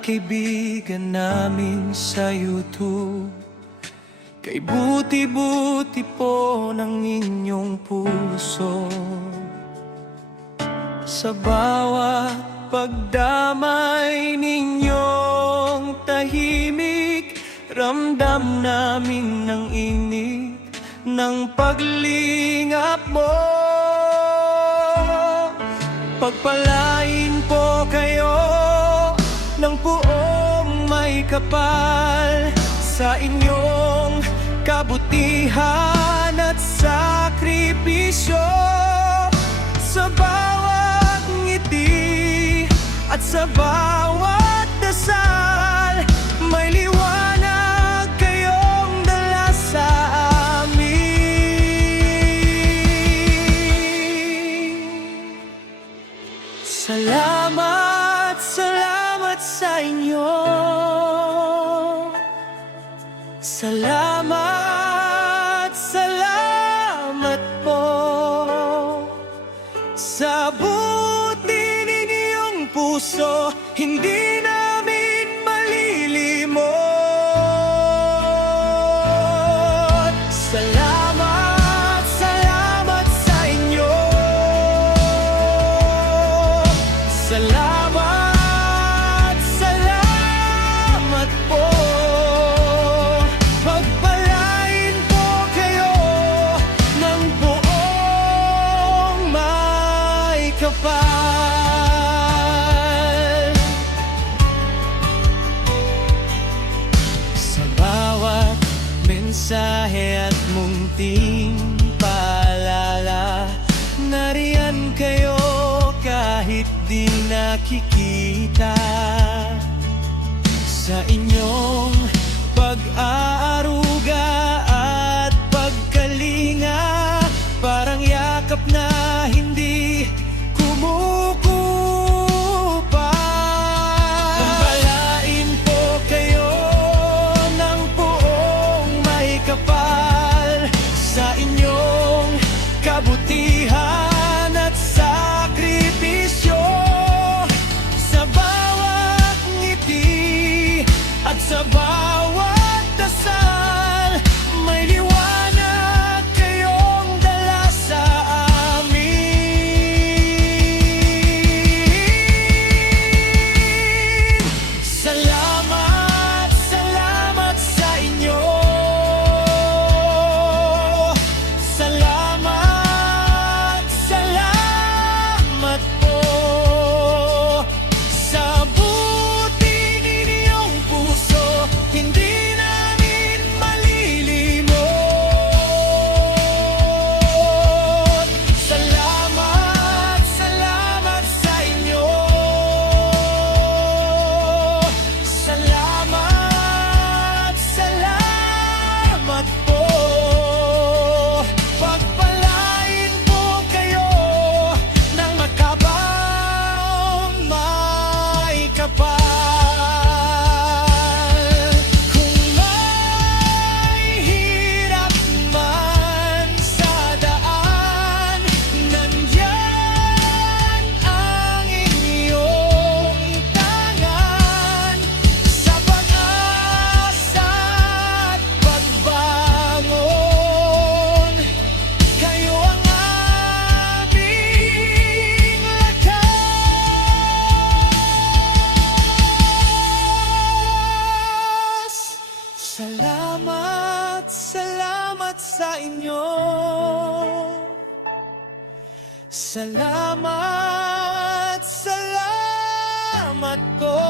kaibigan namin sa YouTube. Kay buti-buti po ng inyong puso. Sa bawat pagdamay ninyong tahimik, ramdam namin ng inig ng paglingap mo. Pagpalain po kayo ng buong may kapal sa inyong kabutihan at sakripisyo. Sa bawat ngiti at sa bawat dasal, may liwanag kayong dala sa amin. Salamat, salamat sa inyo. Salamat, salamat po sa buti ninyong puso, hindi namin malilimot. Salamat, salamat sa inyo. Salamat, salamat po. Pagpalain po kayo ng buong may kapal. Sa bawat mensahe at munting paalala, nariyan kayo kahit di nakikita. Sa inyong pag-aaruga at pagkalinga, parang yakap na hindi kumukupa. Pagpalain po kayo ng buong may kapal sa inyong kabutihan at sakripisyo. Sa bawat ngiti at sa bawat dasal, may liwanag kayong dala sa amin. Salamat, salamat sa inyo. Salamat, salamat po sa buti ninyong puso, hindi namin malilimot. Salamat, salamat sa inyo. Salamat, salamat po. Pagpalain po kayo ng makabang may kapal. Kung may hirap man sa daan, nandyan ang inyong tangan. Sa pag-asa at pagbangon, kayo ang aming lakas. Salamat, salamat sa inyo. Salamat, salamat po.